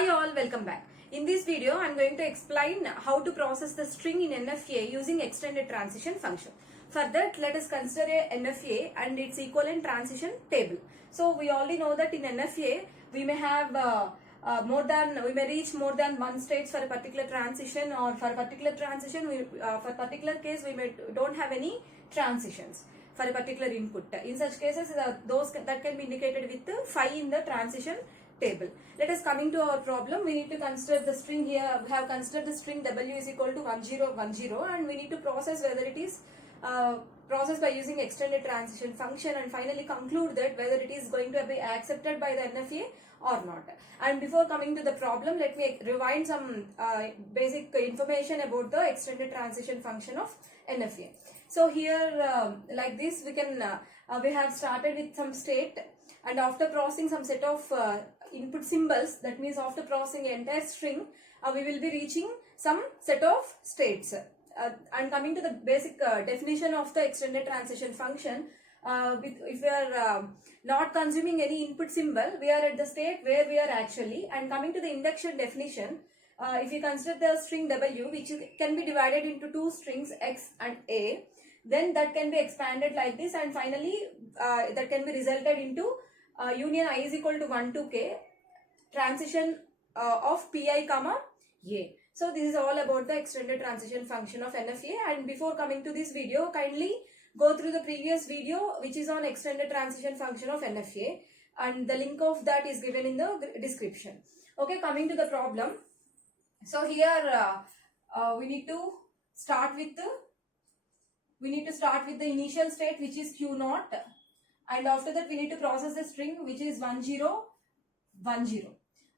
Hi all, welcome back. In this video, I am going to explain how to process the string in NFA using extended transition function. For that, let us consider a NFA and its equivalent transition table. So we already know that in NFA, we may have we may reach more than one states for a particular transition, or for a particular transition, for a particular case, we don't have any transitions for a particular input. In such cases, those that can be indicated with phi in the transition table. Let us coming to our problem. We need to consider the string here. We have considered the string w is equal to 1010, and we need to process whether it is processed by using extended transition function, and finally conclude that whether it is going to be accepted by the NFA or not. And before coming to the problem, let me rewind some basic information about the extended transition function of NFA. So here like this, we can we have started with some state, and after processing some set of input symbols, that means after processing the entire string, we will be reaching some set of states. And coming to the basic definition of the extended transition function, if we are not consuming any input symbol, we are at the state where we are actually. And coming to the induction definition, if you consider the string w, which can be divided into two strings x and a, then that can be expanded like this, and finally that can be resulted into union I is equal to 1 to k transition of pi comma a. So this is all about the extended transition function of NFA. And before coming to this video, kindly go through the previous video which is on extended transition function of NFA, and the link of that is given in the description. Okay, coming to the problem. So here we need to start with the initial state, which is q naught, and after that we need to process the string which is 1010,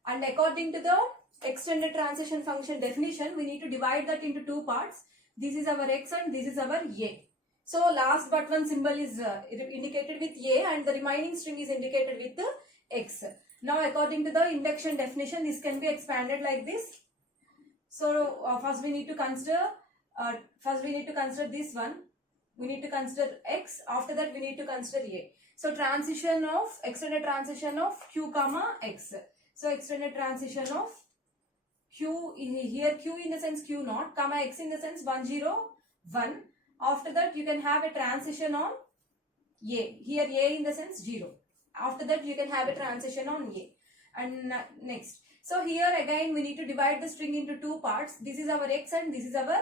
and according to the extended transition function definition, we need to divide that into two parts. This is our x and this is our a. So last but one symbol is indicated with a, and the remaining string is indicated with the x. Now according to the induction definition, this can be expanded like this. So first we need to consider this one. We need to consider x. After that we need to consider a. So extended transition of q comma x. So extended transition of q, here q in the sense q naught, comma x in the sense 101. After that you can have a transition on a. Here a in the sense 0. After that you can have a transition on a. And next. So here again we need to divide the string into two parts. This is our x and this is our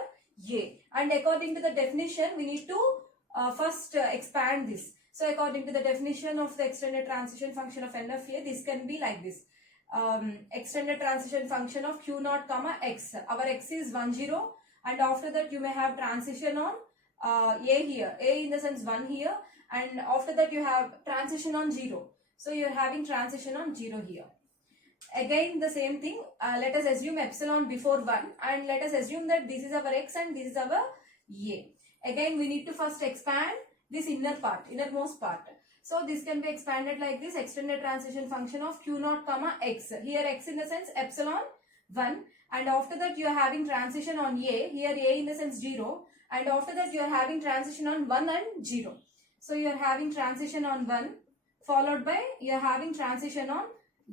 a. And according to the definition, we need to first expand this. So according to the definition of the extended transition function of NFA, this can be like this. Extended transition function of q naught comma x. Our x is 10, and after that you may have transition on a here. A in the sense 1 here, and after that you have transition on 0. So you are having transition on 0 here. Again the same thing. Let us assume epsilon before 1, and let us assume that this is our x and this is our a. Again we need to first expand this innermost part. So this can be expanded like this: extended transition function of q naught comma x. Here x in the sense epsilon 1, and after that you are having transition on a. Here a in the sense 0, and after that you are having transition on 1 and 0. So you are having transition on 1, followed by you are having transition on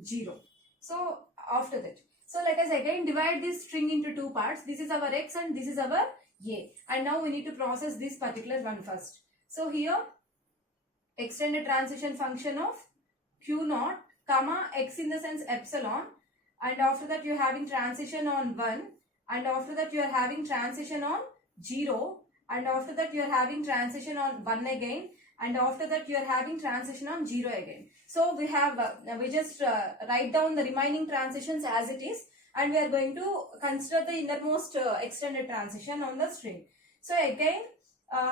0. So after that, so let us again divide this string into two parts. This is our x and this is our a, and now we need to process this particular one first. So here extended transition function of q naught comma x in the sense epsilon, and after that you are having transition on 1, and after that you are having transition on 0, and after that you are having transition on 1 again, and after that you are having transition on 0 again. So we have we just write down the remaining transitions as it is, and we are going to consider the innermost extended transition on the string. So again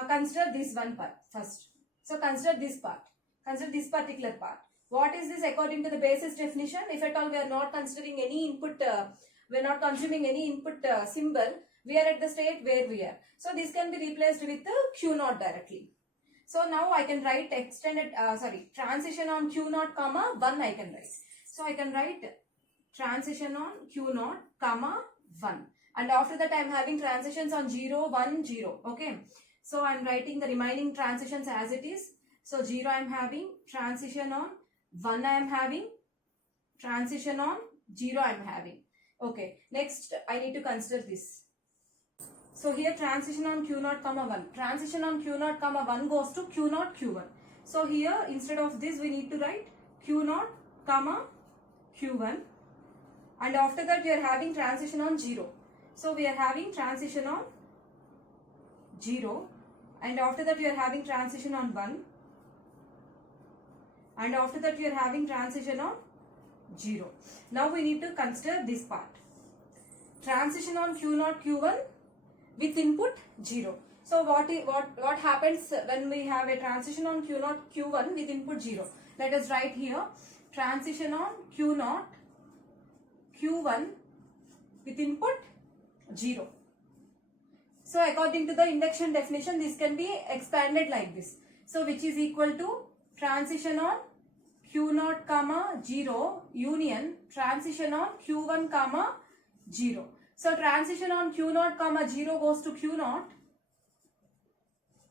consider this one part first. So consider this part. Consider this particular part. What is this according to the basis definition? If at all we are not considering any input, we are not consuming any input symbol, we are at the state where we are. So this can be replaced with the q naught directly. So now I can write transition on q naught comma 1 I can write. So I can write transition on q naught comma 1. And after that I am having transitions on 0, 1, 0. Okay. So I am writing the remaining transitions as it is. So 0 I am having, transition on 1 I am having, transition on 0 I am having. Okay, next I need to consider this. So here transition on Q0 comma 1. Transition on Q0 comma 1 goes to Q0 Q1. So here instead of this we need to write Q0 comma Q1, and after that we are having transition on 0. So we are having transition on 0, and after that we are having transition on 1, and after that we are having transition on 0. Now we need to consider this part. Transition on Q0 Q1 with input 0. So what happens when we have a transition on Q0 Q1 with input 0? Let us write here transition on Q0 Q1 with input 0. So according to the induction definition, this can be expanded like this. So which is equal to transition on Q0 comma 0 union transition on Q1 comma 0. So transition on Q0 comma 0 goes to Q0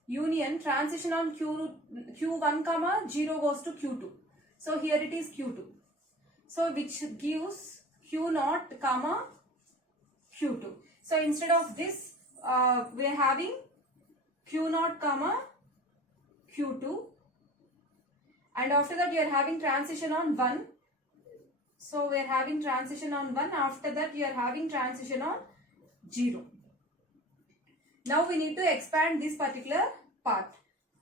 union transition on Q1 comma 0 goes to Q2. So here it is Q2. So which gives Q0 comma Q2. So instead of this we are having Q0 comma Q2, and after that you are having transition on 1. So we are having transition on 1. After that you are having transition on 0. Now we need to expand this particular part.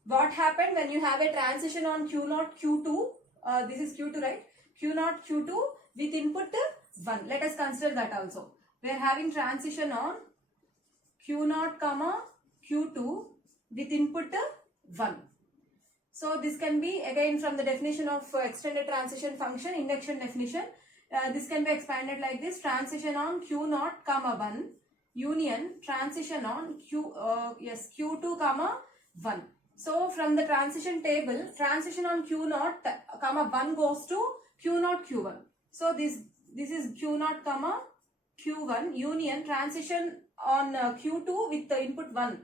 What happened when you have a transition on Q0 Q2? This is Q2, right? Q0 Q2 with input 1. Let us consider that also. We are having transition on Q0 comma Q2 with input 1. So this can be again from the definition of extended transition function, induction definition. This can be expanded like this: transition on Q0 comma 1 union transition on Q2 comma 1. So from the transition table, transition on Q0 comma 1 goes to Q0 Q1. So this is Q0 comma Q1 union transition on Q2 with the input 1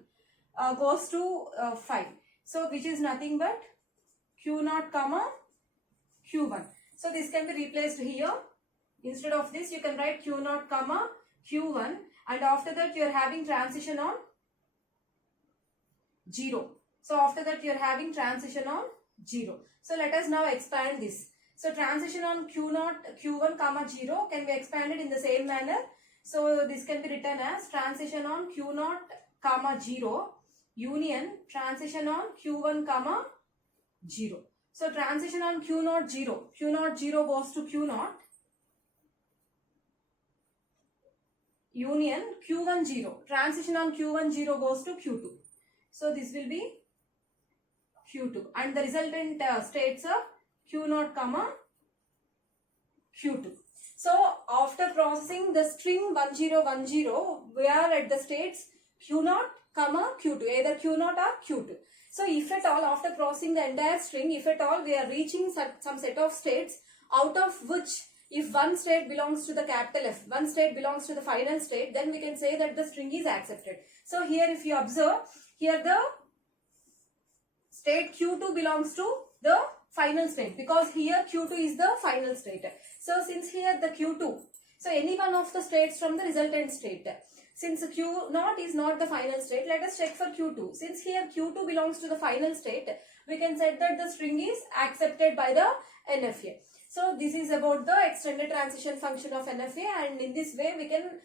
goes to 5. So which is nothing but Q0 comma Q1. So this can be replaced here. Instead of this you can write Q0 comma Q1, and after that you are having transition on 0. So after that you are having transition on 0. So let us now expand this. So transition on Q0 Q1 comma 0 can be expanded in the same manner. So this can be written as transition on Q0 comma 0 union transition on Q1 comma 0. So transition on Q0 0. Q0 0 goes to Q0 union Q1 0. Transition on Q1 0 goes to Q2. So this will be Q2, and the resultant states are Q0 comma Q2. So after processing the string 1010, we are at the states Q0 comma Q2, either Q0 or Q2. So if at all after processing the entire string, if at all we are reaching some set of states, out of which if one state belongs to the capital F, one state belongs to the final state, then we can say that the string is accepted. So here if you observe, here the state Q2 belongs to the final state, because here Q2 is the final state. So since here the Q2, so any one of the states from the resultant state. Since Q0 is not the final state, let us check for Q2. Since here Q2 belongs to the final state, we can say that the string is accepted by the NFA. So this is about the extended transition function of NFA, and in this way we can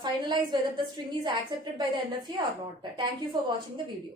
finalize whether the string is accepted by the NFA or not. Thank you for watching the video.